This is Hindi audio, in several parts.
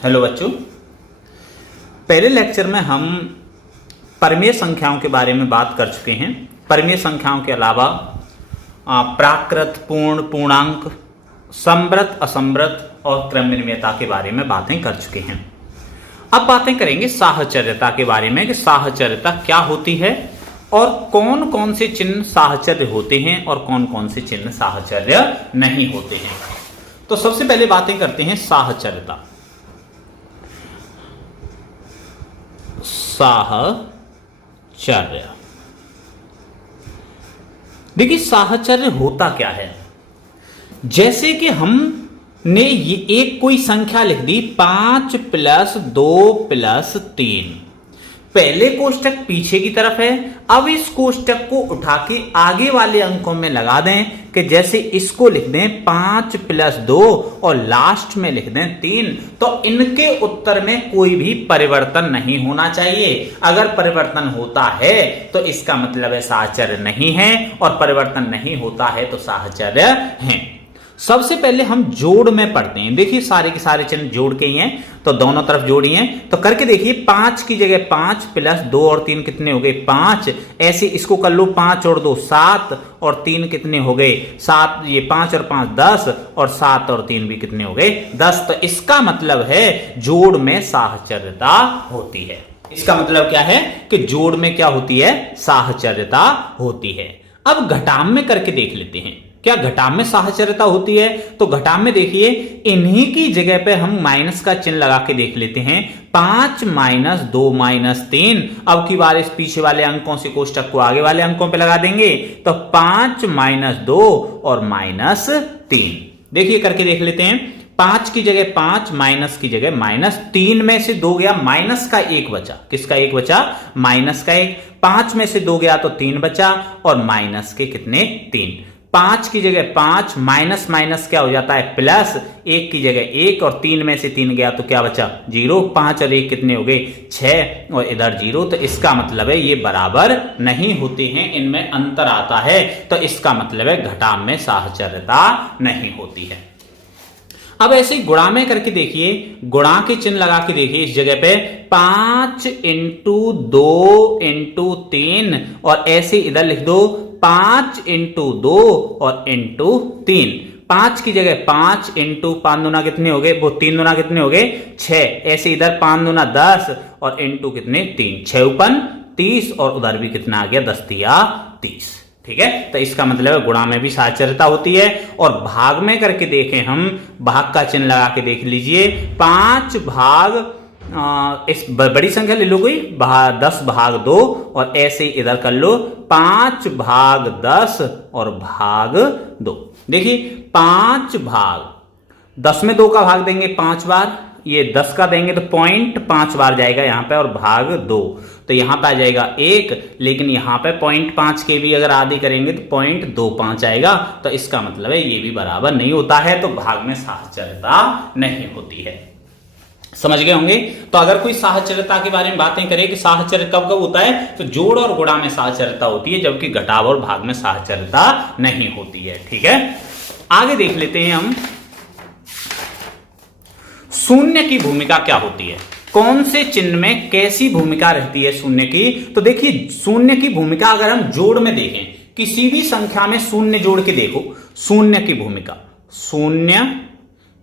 हेलो बच्चों, पहले लेक्चर में हम परिमेय संख्याओं के बारे में बात कर चुके हैं। परिमेय संख्याओं के अलावा प्राकृत, पूर्ण, पूर्णांक, समवृत्त, असमवृत्त और क्रमनियमितता के बारे में बातें कर चुके हैं। अब बातें करेंगे साहचर्यता के बारे में कि साहचर्यता क्या होती है और कौन कौन से चिन्ह साहचर्य होते हैं और कौन कौन से चिन्ह साहचर्य नहीं होते हैं। तो सबसे पहले बातें करते हैं साहचर्यता। साहचर्य, देखिए साहचर्य होता क्या है। जैसे कि हमने ये एक कोई संख्या लिख दी 5 + 2 + 3, पहले कोष्टक पीछे की तरफ है। अब इस कोष्टक को उठा के आगे वाले अंकों में लगा दें कि जैसे इसको लिख दें 5 + 2 और लास्ट में लिख दें 3, तो इनके उत्तर में कोई भी परिवर्तन नहीं होना चाहिए। अगर परिवर्तन होता है तो इसका मतलब है साहचर्य नहीं है, और परिवर्तन नहीं होता है तो साहचर्य है। सबसे पहले हम जोड़ में पढ़ते हैं। देखिए सारे के सारे चिन्ह जोड़ के ही हैं, तो दोनों तरफ जोड़ी हैं। तो करके देखिए 5 की जगह 5 + 2 और 3 कितने हो गए 5। ऐसे इसको कर लो 5 और 2 7 और 3 कितने हो गए 7। ये 5 और 5 10 और 7 और 3 भी कितने हो गए 10। तो इसका मतलब है जोड़ में साहचर्यता होती है। इसका मतलब क्या है कि जोड़ में क्या होती है, साहचर्यता होती है। अब घटाम में करके देख लेते हैं क्या घटाम में साहचर्यता होती है। तो घटाम में देखिए इन्हीं की जगह पे हम माइनस का चिन्ह लगा के देख लेते हैं। 5 - 2 - 3। अब की बार इस पीछे वाले अंकों से कोष्टक को आगे वाले अंकों पे लगा देंगे, तो 5 - 2 और -3। देखिए करके देख लेते हैं। 5 की जगह 5, माइनस की जगह -3 में से 2 गया, माइनस का 1 बचा। किसका 1 बचा, माइनस का 1। 5 में से 2 गया तो 3 बचा और माइनस के कितने 3। 5 की जगह 5, माइनस माइनस क्या हो जाता है प्लस, 1 की जगह 1 और 3 में से 3 गया तो क्या बचा 0। 5 और 1 कितने हो गए 6 और इधर 0। तो इसका मतलब है ये बराबर नहीं होते हैं, इनमें अंतर आता है। तो इसका मतलब है घटाम में साहचर्यता नहीं होती है। अब ऐसे ही गुणा में करके देखिए, गुणा के चिन्ह लगा के देखिए इस जगह पे 5 × 2 × 3 और ऐसे इधर लिख दो 5 × 2 और × 3। 5 की जगह 5 × 5 दूना कितने हो गए, वो 3 दूना कितने हो गए 6। ऐसे इधर 5 दूना 10 और × कितने 3। 6 × 30 और उधर भी कितना आ गया 10 × 30। ठीक है, तो इसका मतलब है गुणा में भी साहचर्यता होती है। और भाग में करके देखें हम, भाग का चिन्ह लगा के देख लीजिए 5 भाग इस बड़ी संख्या ले लो कोई 10 भाग 2 और ऐसे इधर कर लो 5 भाग 10 और भाग 2। देखिए 5 भाग 10 में 2 का भाग देंगे 5 बार, ये 10 का देंगे तो 0.5 बार जाएगा यहां पे, और भाग 2 तो यहां पे आ जाएगा 1, लेकिन यहां पे 0.5 के भी अगर आधी करेंगे तो 0.25 आएगा। तो इसका मतलब है ये भी बराबर नहीं होता है, तो भाग में साहचर्यता नहीं होती है। समझ गए होंगे। तो अगर कोई साहचर्यता के बारे में बातें करें कि साहचर्य कब कब होता है, तो जोड़ और गुणा में साहचर्यता होती है, जबकि घटाव और भाग में साहचर्यता नहीं होती है। ठीक है, आगे देख लेते हैं हम शून्य की भूमिका क्या होती है, कौन से चिन्ह में कैसी भूमिका रहती है शून्य की। तो देखिए शून्य की भूमिका अगर हम जोड़ में देखें, किसी भी संख्या में शून्य जोड़ के देखो, शून्य की भूमिका, शून्य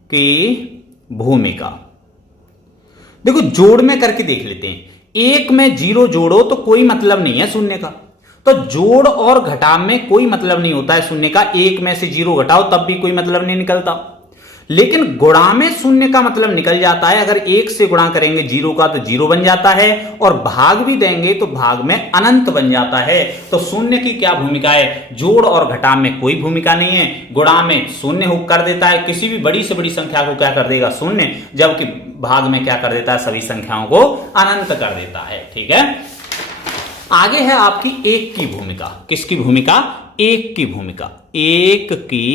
की भूमिका देखो जोड़ में करके देख लेते हैं। 1 में 0 जोड़ो तो कोई मतलब नहीं है शून्य का, तो जोड़ और घटाव में कोई मतलब नहीं होता है शून्य का। 1 में से 0 घटाओ तब भी कोई मतलब नहीं निकलता, लेकिन गुणा में शून्य का मतलब निकल जाता है। अगर 1 से गुणा करेंगे 0 का तो 0 बन जाता है, और भाग भी देंगे तो भाग में अनंत बन जाता है। तो शून्य की क्या भूमिका है, जोड़ और घटाव में कोई भूमिका नहीं है। गुणा में शून्य हो कर देता है, किसी भी बड़ी से बड़ी संख्या को क्या कर देगा शून्य, जबकि भाग में क्या कर देता है सभी संख्याओं को अनंत कर देता है। ठीक है, आगे है आपकी 1 की भूमिका। किसकी भूमिका, 1 की भूमिका। 1 की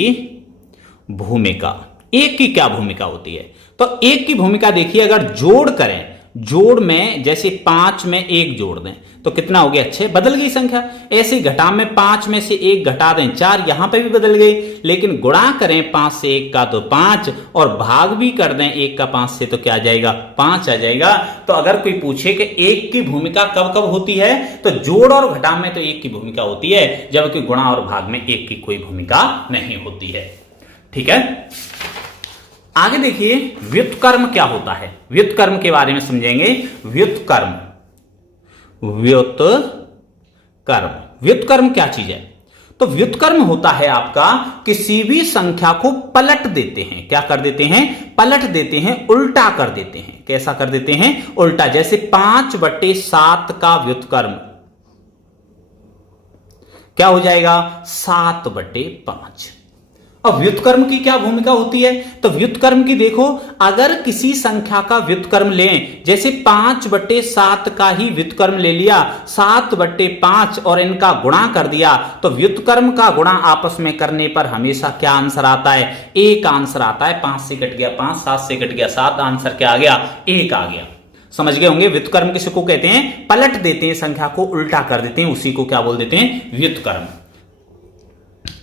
भूमिका, 1 की क्या भूमिका होती है, तो 1 की भूमिका देखिए, अगर जोड़ करें जोड़ में जैसे 5 में 1 जोड़ दें तो कितना हो गया 6, बदल गई संख्या। ऐसे घटा में 5 में से 1 घटा दें 4, यहां पे भी बदल गई। लेकिन गुणा करें 5 से 1 का तो 5, और भाग भी कर दें 1 का 5 से तो क्या आ जाएगा 5 आ जाएगा। तो अगर कोई पूछे कि 1 की भूमिका कब कब होती है तो जोड़ और घटा में तो 1 की भूमिका होती है, जबकि गुणा और भाग में 1 की कोई भूमिका नहीं होती है। ठीक है, आगे देखिए व्युत्कर्म क्या होता है, व्युत्कर्म के बारे में समझेंगे। व्युत्कर्म, व्युत्कर्म क्या चीज है? तो व्युत्कर्म होता है आपका किसी भी संख्या को पलट देते हैं। क्या कर देते हैं? पलट देते हैं, उल्टा कर देते हैं। कैसा कर देते हैं? उल्टा। जैसे 5/7 का व्युत्कर्म क्या हो जाएगा 7/5। अब व्युत्कर्म की क्या भूमिका होती है? तो व्युत्कर्म की देखो, अगर किसी संख्या का व्युत्कर्म लें, जैसे 5/7 का ही व्युत्कर्म ले लिया, 7/5 और इनका गुणा कर दिया, तो व्युत्कर्म का गुणा आपस में करने पर हमेशा क्या आंसर आता है? 1 आंसर आता है। 5 से कट गया 5, 7 से कट गया 7, आंसर क्या आ गया? 1 आ गया। समझ गए होंगे व्युत्कर्म किसको कहते हैं? पलट देते हैं, संख्या को उल्टा कर देते हैं, उसी को क्या बोल देते हैं? व्युत्कर्म।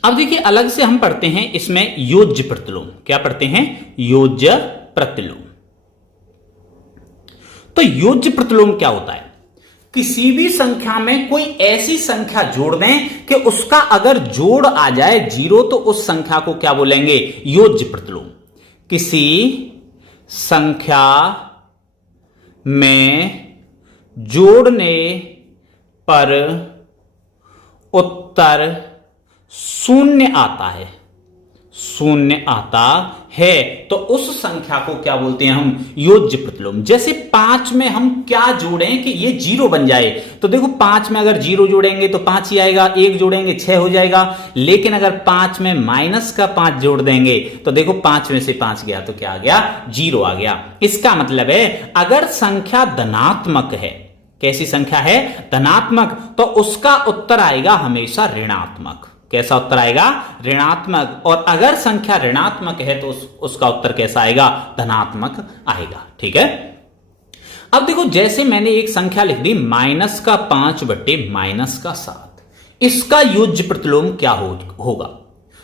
अब देखिए अलग से हम पढ़ते हैं इसमें योज्य प्रतिलोम। क्या पढ़ते हैं? योज्य प्रतिलोम। तो योज्य प्रतिलोम क्या होता है? किसी भी संख्या में कोई ऐसी संख्या जोड़ दें कि उसका अगर जोड़ आ जाए 0 तो उस संख्या को क्या बोलेंगे? योज्य प्रतिलोम। किसी संख्या में जोड़ने पर उत्तर 0 आता है, 0 आता है, तो उस संख्या को क्या बोलते हैं हम? योज्य प्रतिलोम। जैसे 5 में हम क्या जोड़ें कि ये 0 बन जाए? तो देखो 5 में अगर 0 जोड़ेंगे तो 5 ही आएगा, 1 जोड़ेंगे 6 हो जाएगा। लेकिन अगर 5 में -5 जोड़ देंगे तो देखो 5 में से 5 गया तो क्या आ गया? 0 आ गया। इसका मतलब है अगर संख्या धनात्मक है, कैसी संख्या है? धनात्मक, तो उसका उत्तर आएगा हमेशा ऋणात्मक। कैसा उत्तर आएगा? ऋणात्मक। और अगर संख्या ऋणात्मक है तो उसका उत्तर कैसा आएगा? धनात्मक आएगा। ठीक है, अब देखो जैसे मैंने एक संख्या लिख दी -5/-7, इसका योज्य प्रतिलोम क्या होगा?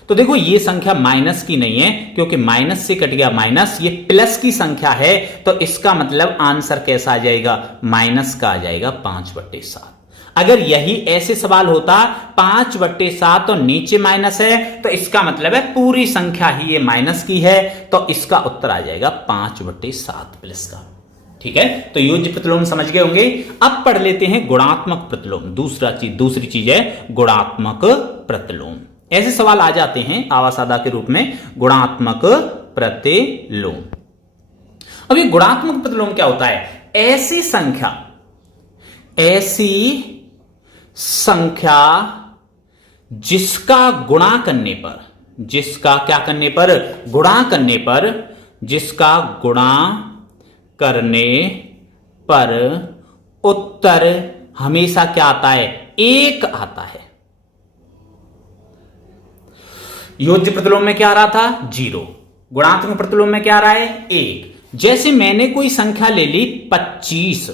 तो देखो ये संख्या माइनस की नहीं है, क्योंकि माइनस से कट गया माइनस, ये प्लस की संख्या है, तो इसका मतलब आंसर कैसा आ जाएगा? माइनस का आ जाएगा 5/7। अगर यही ऐसे सवाल होता 5/7 और नीचे माइनस है, तो इसका मतलब है पूरी संख्या ही ये माइनस की है, तो इसका उत्तर आ जाएगा 5/7 प्लस का। ठीक है, तो योज्य प्रतिलोम समझ गए होंगे। अब पढ़ लेते हैं गुणात्मक प्रतिलोम। दूसरी चीज है गुणात्मक प्रतिलोम। ऐसे सवाल आ जाते हैं आवासादा के रूप में, गुणात्मक प्रतिलोम। अब ये गुणात्मक प्रतिलोम क्या होता है? ऐसी संख्या जिसका गुणा करने पर, जिसका क्या करने पर? गुणा करने पर, जिसका गुणा करने पर उत्तर हमेशा क्या आता है? 1 आता है। योज्य प्रतिलोम में क्या आ रहा था? 0। गुणात्मक प्रतिलोम में क्या आ रहा है? 1। जैसे मैंने कोई संख्या ले ली 25,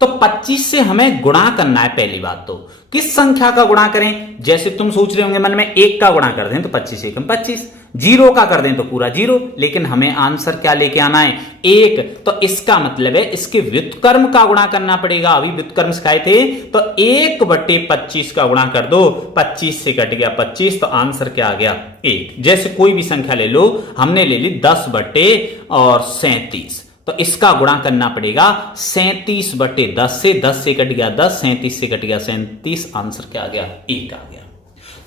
तो 25 से हमें गुणा करना है। पहली बात तो किस संख्या का गुणा करें? जैसे तुम सोच रहे होंगे मन में 1 का गुणा कर दें तो 25 से 25, 0 का कर दें तो पूरा 0, लेकिन हमें आंसर क्या लेके आना है? 1। तो इसका मतलब है इसके व्युत्कर्म का गुणा करना पड़ेगा। अभी व्युत्कर्म सिखाए थे, तो 1/25 का गुणा कर दो, 25 से कट गया 25, तो आंसर क्या आ गया? 1। जैसे कोई भी संख्या ले लो, हमने ले ली 10/37, तो इसका गुणा करना पड़ेगा 37/10 से। 10 से कट गया 10, 37 से कट गया 37, आंसर क्या आ गया? 1 आ गया।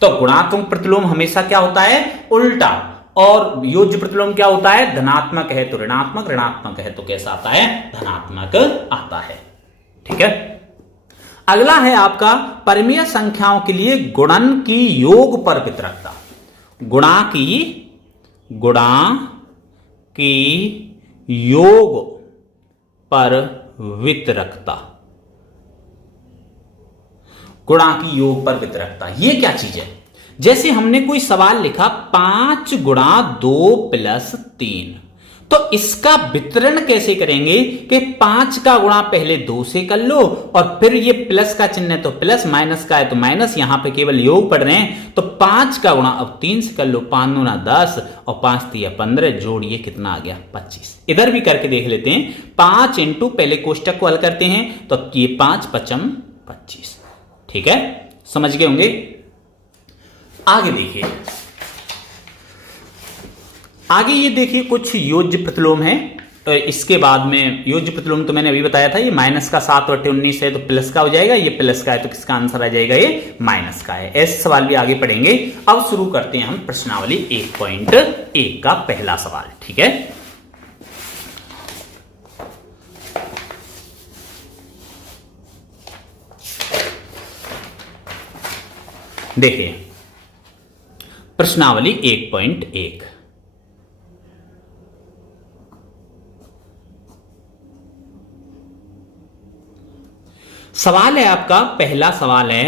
तो गुणात्मक प्रतिलोम हमेशा क्या होता है? उल्टा। और योज्य प्रतिलोम क्या होता है? धनात्मक है तो ऋणात्मक, ऋणात्मक है तो कैसा आता है? धनात्मक आता है। ठीक है, अगला है आपका परिमेय संख्याओं के लिए गुणन की योग पर वितरकता। गुणा की योग पर वितरकता। गुणा की योग पर वितरकता ये क्या चीज है? जैसे हमने कोई सवाल लिखा 5 × 2 + 3, तो इसका वितरण कैसे करेंगे कि 5 का गुणा पहले 2 से कर लो और फिर ये प्लस का चिन्ह है तो प्लस, माइनस का है तो माइनस, यहां पे केवल योग पढ़ रहे हैं तो 5 का गुणा अब 3 से कर लो, 5 दूना 10 और 5 तिया 15, जोड़िए कितना आ गया 25। इधर भी करके देख लेते हैं, 5 इंटू पहले कोष्टक को हल करते हैं तो ये 5 पचम 25। ठीक है, समझ गए होंगे। आगे देखिए, आगे ये देखिए कुछ योज्य प्रतिलोम है। तो इसके बाद में योज्य प्रतिलोम तो मैंने अभी बताया था, ये माइनस का 7/19 है तो प्लस का हो जाएगा, ये प्लस का है तो किसका आंसर आ जाएगा, ये माइनस का है। ऐसे सवाल भी आगे पढ़ेंगे। अब शुरू करते हैं हम प्रश्नावली 1.1 का पहला सवाल। ठीक है, देखिए प्रश्नावली 1.1। सवाल है आपका, पहला सवाल है,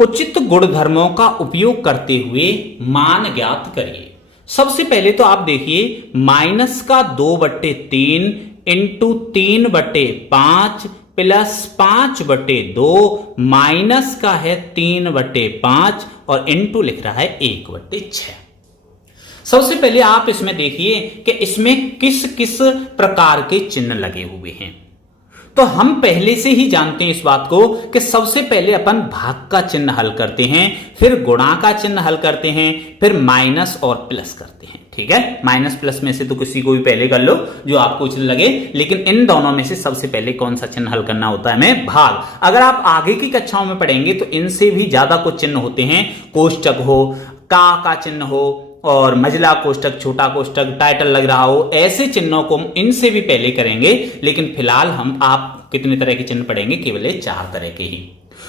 उचित गुणधर्मों का उपयोग करते हुए मान ज्ञात करिए। सबसे पहले तो आप देखिए, माइनस का 2/3 इंटू 3/5 प्लस 5/2 माइनस का है 3/5 और इंटू लिख रहा है 1/6। सबसे पहले आप इसमें देखिए कि इसमें किस किस प्रकार के चिन्ह लगे हुए हैं। तो हम पहले से ही जानते हैं इस बात को कि सबसे पहले अपन भाग का चिन्ह हल करते हैं, फिर गुणा का चिन्ह हल करते हैं, फिर माइनस और प्लस करते हैं। ठीक है, माइनस प्लस में से तो किसी को भी पहले कर लो जो आपको उचित लगे, लेकिन इन दोनों में से सबसे पहले कौन सा चिन्ह हल करना होता है हमें, भाग। अगर आप आगे की कक्षाओं में पढ़ेंगे तो इनसे भी ज्यादा कुछ चिन्ह होते हैं, कोष्टक हो, का चिन्ह हो और मझला कोष्टक, छोटा कोष्टक, टाइटल लग रहा हो, ऐसे चिन्हों को इनसे भी पहले करेंगे। लेकिन फिलहाल हम आप कितने तरह के चिन्ह पढ़ेंगे, केवल 4 तरह के ही।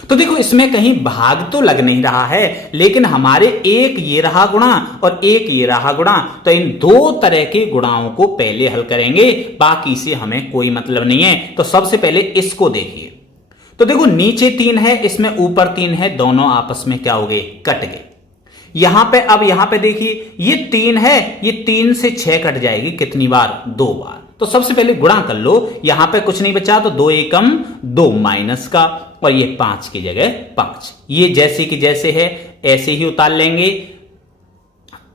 तो देखो इसमें कहीं भाग तो लग नहीं रहा है, लेकिन हमारे एक ये रहा गुणा और एक ये रहा गुणा, तो इन 2 तरह के गुणाओं को पहले हल करेंगे, बाकी से हमें कोई मतलब नहीं है। तो सबसे पहले इसको देखिए, तो देखो नीचे 3 है, इसमें ऊपर 3 है, दोनों आपस में क्या हो गए, कट गए। यहां पे अब यहां पे देखिए, ये 3 है, ये 3 से 6 कट जाएगी, कितनी बार, 2 बार। तो सबसे पहले गुणा कर लो, यहां पे कुछ नहीं बचा तो 2 एकम 2 माइनस का, और ये 5 की जगह 5, ये जैसे कि जैसे है ऐसे ही उतार लेंगे।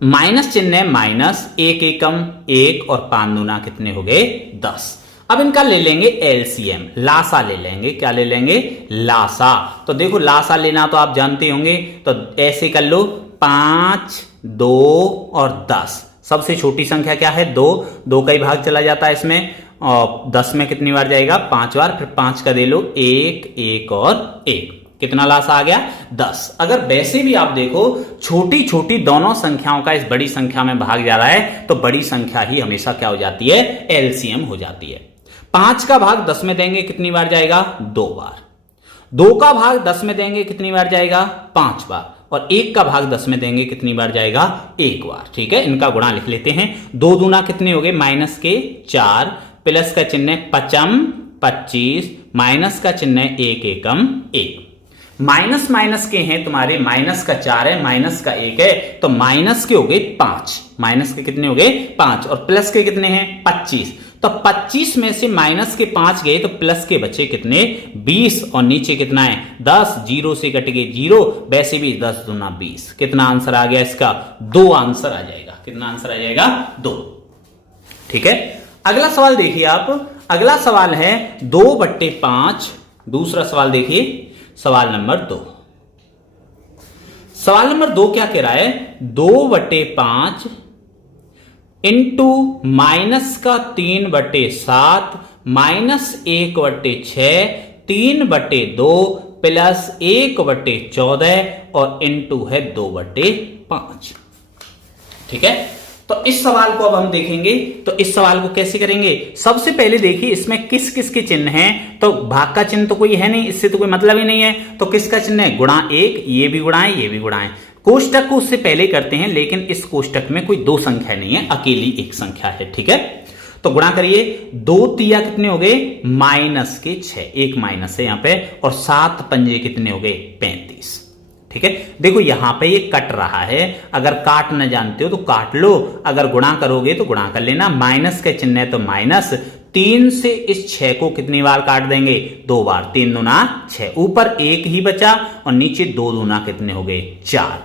माइनस चिन्ह है माइनस, 1 एकम 1 और 5 दूना कितने हो गए, 10। अब इनका ले लेंगे एलसीएम, लासा ले लेंगे। क्या ले लेंगे, लासा। तो देखो लासा लेना तो आप जानते होंगे, तो ऐसे कर लो, 5, 2 और 10। सबसे छोटी संख्या क्या है, 2 का ही भाग चला जाता है इसमें, और 10 में कितनी बार जाएगा, 5 बार। फिर 5 का दे लो, 1, 1 और 1, कितना लासा आ गया, 10। अगर वैसे भी आप देखो, छोटी छोटी दोनों संख्याओं का इस बड़ी संख्या में भाग जा रहा है, तो बड़ी संख्या ही हमेशा क्या हो जाती है, एलसीएम हो जाती है। 5 का भाग 10 में देंगे कितनी बार जाएगा, 2 बार। 2 का भाग 10 में देंगे कितनी बार जाएगा, 5 बार। और 1 का भाग 10 में देंगे कितनी बार जाएगा, 1 बार। ठीक है, इनका गुणा लिख लेते हैं। 2 दूना कितने हो गए, माइनस के 4, प्लस का चिन्ह है पचम 25, माइनस का चिन्ह है 1 एकम 1। माइनस माइनस के हैं तुम्हारे, माइनस का 4 है, माइनस का 1 है, तो माइनस के हो गए 5, माइनस के कितने हो गए 5, और प्लस के कितने हैं 25। तो 25 में से माइनस के 5 गए तो प्लस के बचे कितने, 20, और नीचे कितना है 10, 0 से कट गए 0, वैसे भी 10 दूना 20। कितना आंसर आ गया इसका, 2 आंसर आ जाएगा। कितना आंसर आ जाएगा, 2। ठीक है, अगला सवाल देखिए आप। अगला सवाल है 2/5। दूसरा सवाल देखिए, सवाल नंबर 2। सवाल नंबर 2 क्या कह रहा है, 2/5 इंटू माइनस का 3/7 माइनस 1/6 3/2 प्लस 1/14 और इंटू है 2/5। ठीक है, तो इस सवाल को अब हम देखेंगे। तो इस सवाल को कैसे करेंगे, सबसे पहले देखिए इसमें किस किस के चिन्ह हैं। तो भाग का चिन्ह तो कोई है नहीं, इससे तो कोई मतलब ही नहीं है। तो किसका चिन्ह है, गुणा 1, ये भी गुणा है, ये भी गुणा है। कोष्टक को उससे पहले करते हैं, लेकिन इस कोष्टक में कोई 2 संख्या नहीं है, अकेली एक संख्या है। ठीक है, तो गुणा करिए, 2 तिया कितने हो गए, माइनस के 6, एक माइनस है यहां पे, और 7 पंजे कितने हो गए, 35। ठीक है, देखो यहां पे ये कट रहा है, अगर काट न जानते हो तो काट लो, अगर गुणा करोगे तो गुणा कर लेना। माइनस के चिन्ह है तो माइनस, 3 से इस 6 को कितनी बार काट देंगे? 2 बार, 3 दूना 6, ऊपर 1 ही बचा और नीचे 2 दूना कितने हो गए? 4।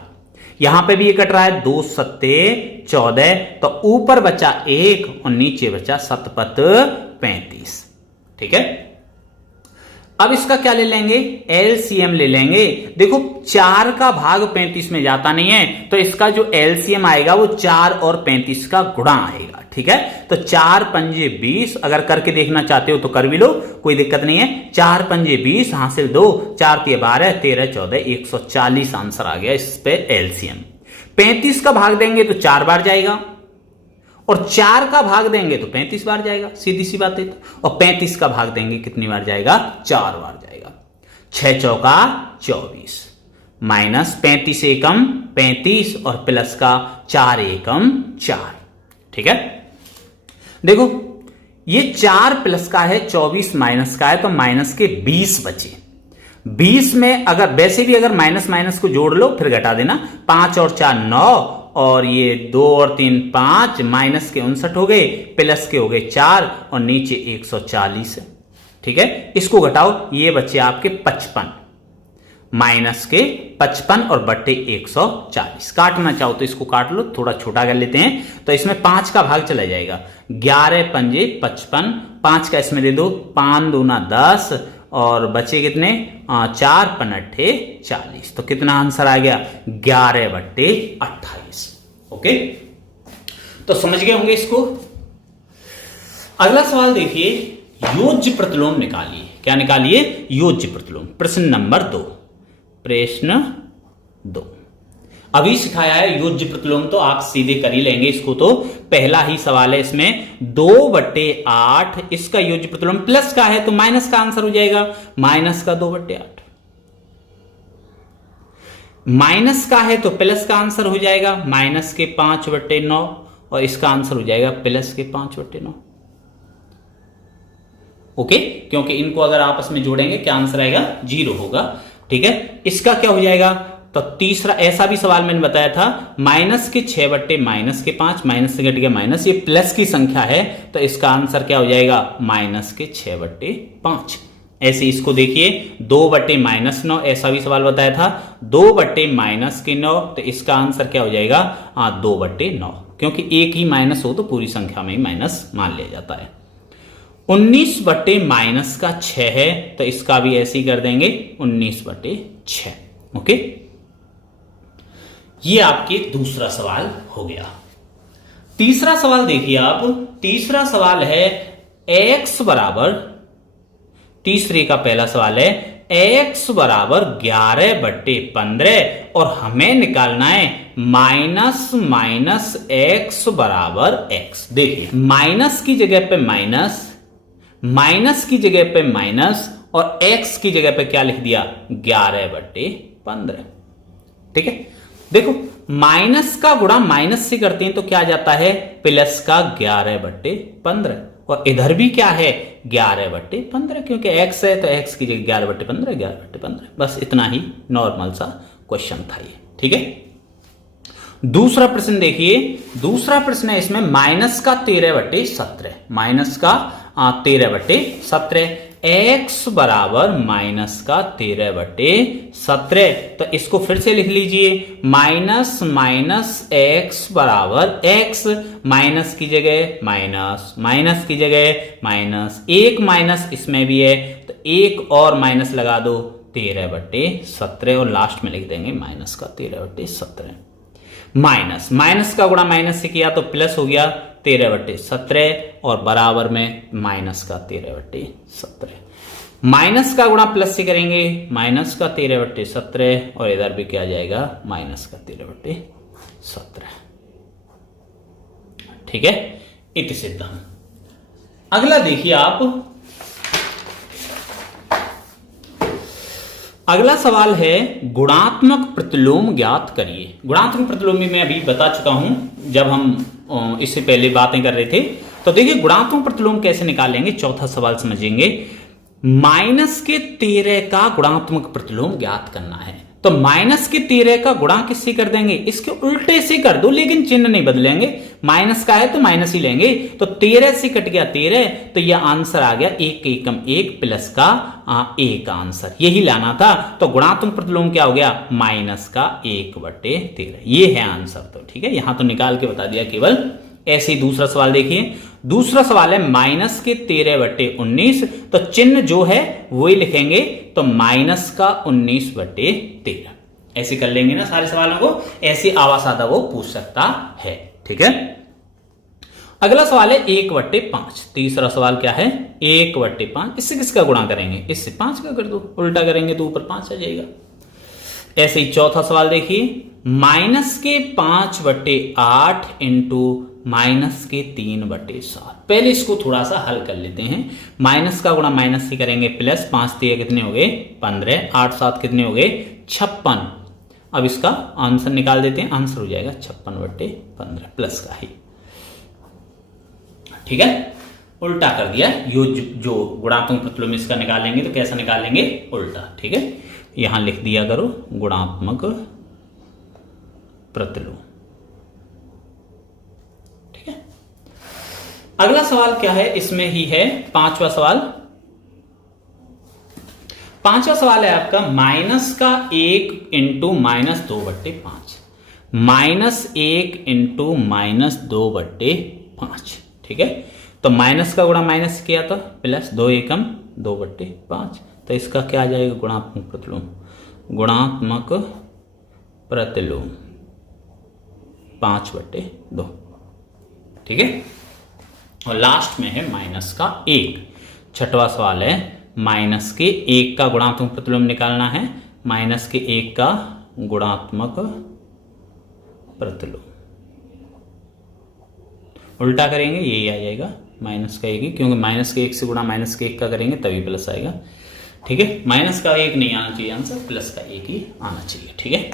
यहां पे भी ये कट रहा है, 2 सत्ते 14, तो ऊपर बचा 1 और नीचे बचा 7 पत 35। ठीक है, अब इसका क्या ले लेंगे? एलसीएम ले लेंगे। देखो 4 का भाग 35 में जाता नहीं है, तो इसका जो एलसीएम आएगा वो 4 और 35 का गुणा आएगा। ठीक है, तो 4 पंजे 20, अगर करके देखना चाहते हो तो कर भी लो, कोई दिक्कत नहीं है। 4 पंजे 20 हासिल 2, 4 तिया 12, 13 14, 140 आंसर आ गया इस पे एलसीएम। 35 का भाग देंगे तो 4 बार जाएगा, और 4 का भाग देंगे तो 35 बार जाएगा, सीधी सी बात है। और 35 का भाग देंगे कितनी बार जाएगा? 4 बार जाएगा। 6 चौका 24, माइनस 35 एकम 35 और प्लस का 4 एकम 4। ठीक है, देखो ये 4 प्लस का है, 24 माइनस का है, तो माइनस के 20 बचे। 20 में अगर वैसे भी अगर माइनस माइनस को जोड़ लो फिर घटा देना, 5 और 4 9, और ये 2 और 3 5, माइनस के 59 हो गए, प्लस के हो गए 4 और नीचे 140 है। ठीक है, इसको घटाओ, ये बचे आपके 55, माइनस के 55 और बट्टे 140। काटना चाहो तो इसको काट लो, थोड़ा छोटा कर लेते हैं, तो इसमें 5 का भाग चला जाएगा। 11 पंजे 55, 5 का इसमें दे दो, 5 दूना 10 और बचे कितने? 4 पनट्ठे 40। तो कितना आंसर आ गया? 11 बट्टे 28। ओके, तो समझ गए होंगे इसको। अगला सवाल देखिए, योज्य प्रतिलोम निकालिए। क्या निकालिए? योज्य प्रतिलोम। प्रश्न नंबर 2। प्रश्न 2 अभी सिखाया है योज्य प्रतिलोम, तो आप सीधे कर ही लेंगे इसको। तो पहला ही सवाल है इसमें, 2/8 इसका योज्य प्रतिलोम, प्लस का है तो माइनस का आंसर हो जाएगा, माइनस का 2/8। माइनस का है तो प्लस का आंसर हो जाएगा, माइनस के 5/9, और इसका आंसर हो जाएगा प्लस के 5/9। ओके, क्योंकि इनको अगर आपस में जोड़ेंगे क्या आंसर आएगा? 0 होगा। ठीक है, इसका क्या हो जाएगा? तो तीसरा ऐसा भी सवाल मैंने बताया था, माइनस के 6 बट्टे माइनस के 5, माइनस से घट गया माइनस, ये प्लस की संख्या है तो इसका आंसर क्या हो जाएगा? माइनस के 6/5। ऐसे इसको देखिए, 2/-9, ऐसा भी सवाल बताया था, 2/-9, तो इसका आंसर क्या हो जाएगा? 2/9, क्योंकि एक ही माइनस हो तो पूरी संख्या में ही माइनस मान लिया जाता है। 19/-6 है तो इसका भी ऐसे ही कर देंगे, 19/6। ओके, ये आपके दूसरा सवाल हो गया। तीसरा सवाल देखिए आप, तीसरा सवाल है x बराबर, तीसरे का पहला सवाल है x बराबर 11/15 और हमें निकालना है माइनस माइनस x बराबर x। देखिए माइनस की जगह पे माइनस, माइनस की जगह पे माइनस और x की जगह पे क्या लिख दिया? 11/15। ठीक है, देखो माइनस का गुणा माइनस से करते हैं तो क्या जाता है? प्लस का 11/15, और इधर भी क्या है? 11/15, क्योंकि x है तो x की जगह 11/15, 11/15। बस इतना ही नॉर्मल सा क्वेश्चन था ये। ठीक है, दूसरा प्रश्न देखिए, दूसरा प्रश्न है इसमें माइनस का 13/17, माइनस का 13/17, x बराबर माइनस का 13/17। तो इसको फिर से लिख लीजिए, माइनस माइनस x बराबर x, माइनस की जगह माइनस, माइनस की जगह माइनस, एक माइनस इसमें भी है तो एक और माइनस लगा दो, 13/17, और लास्ट में लिख देंगे माइनस का 13/17। माइनस माइनस का गुणा माइनस से किया तो प्लस हो गया 13/17, और बराबर में माइनस का 13/17। माइनस का गुणा प्लस से करेंगे, माइनस का 13/17, और इधर भी क्या जाएगा? माइनस का 13/17। ठीक है, इति सिद्धम। अगला देखिए आप, अगला सवाल है गुणात्मक प्रतिलोम ज्ञात करिए। गुणात्मक प्रतिलोम में मैं अभी बता चुका हूं जब हम इससे पहले बातें कर रहे थे। तो देखिए गुणात्मक प्रतिलोम कैसे निकालेंगे, चौथा सवाल समझेंगे। माइनस के 13 का गुणात्मक प्रतिलोम ज्ञात करना है। तो माइनस के 13 का गुणा किससे कर देंगे, इसके उल्टे से कर दो, लेकिन चिन्ह नहीं बदलेंगे। माइनस का है तो माइनस ही लेंगे। तो 13 से कट गया 13, तो यह आंसर आ गया 1 एकम 1 प्लस का 1 आंसर, यही लाना था। तो गुणात्मक प्रतिलोम क्या हो गया, माइनस का 1/13, ये है आंसर। तो ठीक है, यहां तो निकाल के बता दिया केवल। ऐसे ही दूसरा सवाल देखिए। दूसरा सवाल है माइनस के 13/19, तो चिन्ह जो है वही लिखेंगे, तो माइनस का 19/13। ऐसे कर लेंगे ना सारे सवालों को, ऐसे आवा सादा वो पूछ सकता है। ठीक है, अगला सवाल है 1/5। तीसरा सवाल क्या है, 1/5। इससे किसका गुणा करेंगे, इससे 5 का कर दो, उल्टा करेंगे तो ऊपर 5 आ जाएगा। ऐसे ही चौथा सवाल देखिए, माइनस के 5/8 इंटू माइनस के 3/7। पहले इसको थोड़ा सा हल कर लेते हैं। माइनस का गुणा माइनस से करेंगे, प्लस 5 3 कितने हो गए 15, 8 7 कितने हो गए 56। अब इसका आंसर निकाल देते हैं, आंसर हो जाएगा 56/15 प्लस का ही। ठीक है, उल्टा कर दिया। यो जो गुणात्मक प्रतिलोम इसका निकालेंगे तो कैसा निकालेंगे, उल्टा। ठीक है, यहां लिख दिया करो गुणात्मक प्रतिलोम। ठीक है, अगला सवाल क्या है, इसमें ही है पांचवा सवाल। पांचवा सवाल है आपका माइनस का 1 इंटू -2/5। -1 इंटू -2/5। ठीक है, तो माइनस का गुणा माइनस किया था, प्लस 2 एकम 2/5। तो इसका क्या आ जाएगा, गुणात्मक प्रतिलोम। गुणात्मक प्रतिलोम 5/2। ठीक है, और लास्ट में है माइनस का 1। छठवां सवाल है माइनस के 1 का गुणात्मक प्रतिलोम निकालना है। माइनस के 1 का गुणात्मक प्रतिलोम उल्टा करेंगे, यही आ जाएगा माइनस का 1 ही, क्योंकि माइनस के 1 से गुणा माइनस के 1 का करेंगे तभी प्लस आएगा। ठीक है, माइनस का 1 नहीं आना चाहिए आंसर, प्लस का 1 ही आना चाहिए। ठीक है।